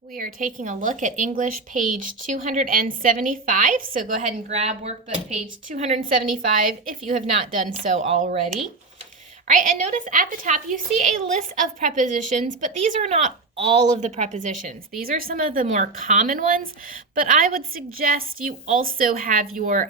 We are taking a look at English page 275, so go ahead and grab workbook page 275 if you have not done so already. All right, and notice at the top you see a list of prepositions, but these are not all of the prepositions. These are some of the more common ones, but I would suggest you also have your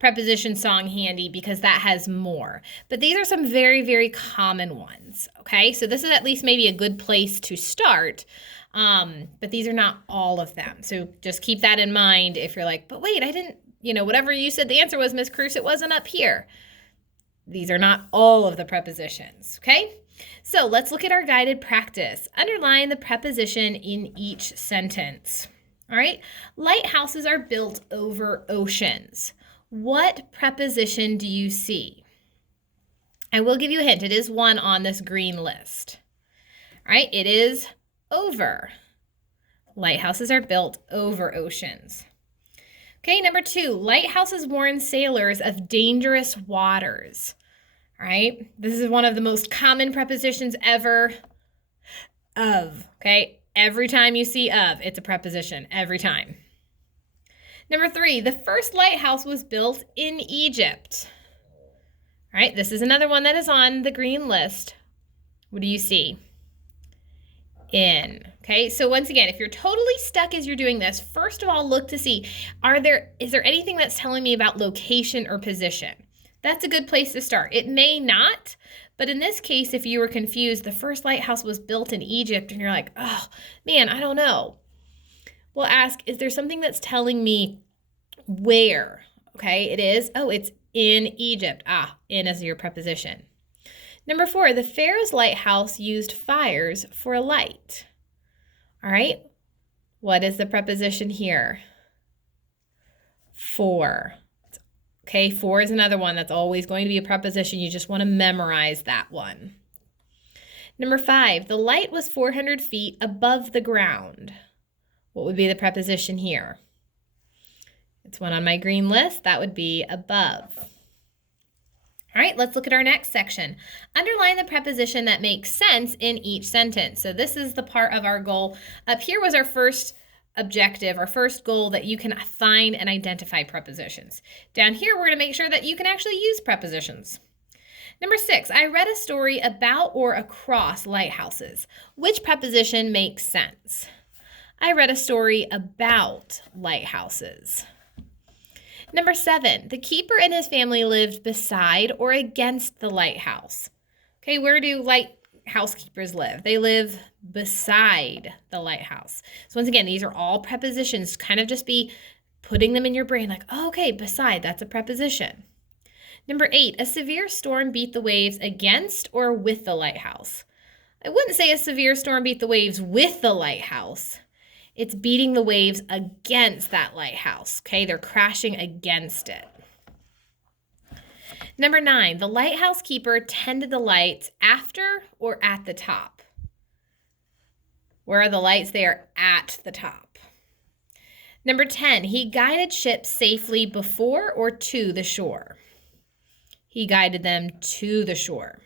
preposition song handy because that has more. But these are some very, very common ones, okay? So this is at least maybe a good place to start, but these are not all of them. So just keep that in mind if you're like, but wait, I didn't, whatever you said the answer was, Miss Cruz, it wasn't up here. These are not all of the prepositions, okay? So let's look at our guided practice. Underline the preposition in each sentence, all right? Lighthouses are built over oceans. What preposition do you see? I will give you a hint. It is one on this green list. All right, it is over. Lighthouses are built over oceans. Okay, number 2, lighthouses warn sailors of dangerous waters. All right, this is one of the most common prepositions ever. Of, okay? Every time you see of, it's a preposition, every time. Number 3, the first lighthouse was built in Egypt. All right, this is another one that is on the green list. What do you see? In. Okay, so once again, if you're totally stuck as you're doing this, first of all, look to see, is there anything that's telling me about location or position? That's a good place to start. It may not, but in this case, if you were confused, the first lighthouse was built in Egypt, and you're like, oh, man, I don't know. We'll ask, is there something that's telling me where? Okay, it is. Oh, it's in Egypt. In as your preposition. Number 4, the Pharaoh's lighthouse used fires for a light. All right, what is the preposition here? For. Okay, for is another one that's always going to be a preposition. You just want to memorize that one. Number 5, the light was 400 feet above the ground. What would be the preposition here? It's one on my green list. That would be above. All right, let's look at our next section. Underline the preposition that makes sense in each sentence. So this is the part of our goal. Up here was our first objective, our first goal, that you can find and identify prepositions. Down here, we're going to make sure that you can actually use prepositions. Number 6, I read a story about or across lighthouses. Which preposition makes sense? I read a story about lighthouses. Number 7, the keeper and his family lived beside or against the lighthouse. Okay, where do lighthouse keepers live? They live beside the lighthouse. So once again, these are all prepositions. Kind of just be putting them in your brain like, oh, okay, beside, that's a preposition. Number 8, a severe storm beat the waves against or with the lighthouse. I wouldn't say a severe storm beat the waves with the lighthouse. It's beating the waves against that lighthouse, okay? They're crashing against it. Number 9, the lighthouse keeper tended the lights after or at the top. Where are the lights? They are at the top. Number 10, he guided ships safely before or to the shore. He guided them to the shore.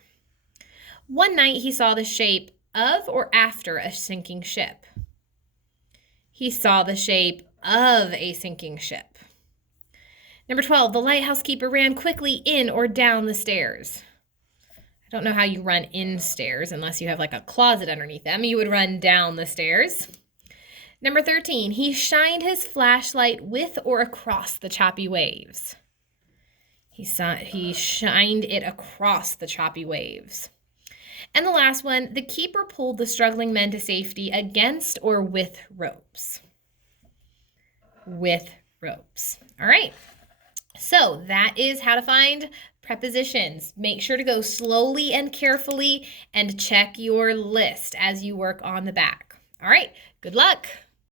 One night he saw the shape of or after a sinking ship. He saw the shape of a sinking ship. Number 12, the lighthouse keeper ran quickly in or down the stairs. I don't know how you run in stairs unless you have like a closet underneath them. You would run down the stairs. Number 13, he shined his flashlight with or across the choppy waves. He shined it across the choppy waves. And the last one, the keeper pulled the struggling men to safety against or with ropes. With ropes. All right. So that is how to find prepositions. Make sure to go slowly and carefully and check your list as you work on the back. All right. Good luck.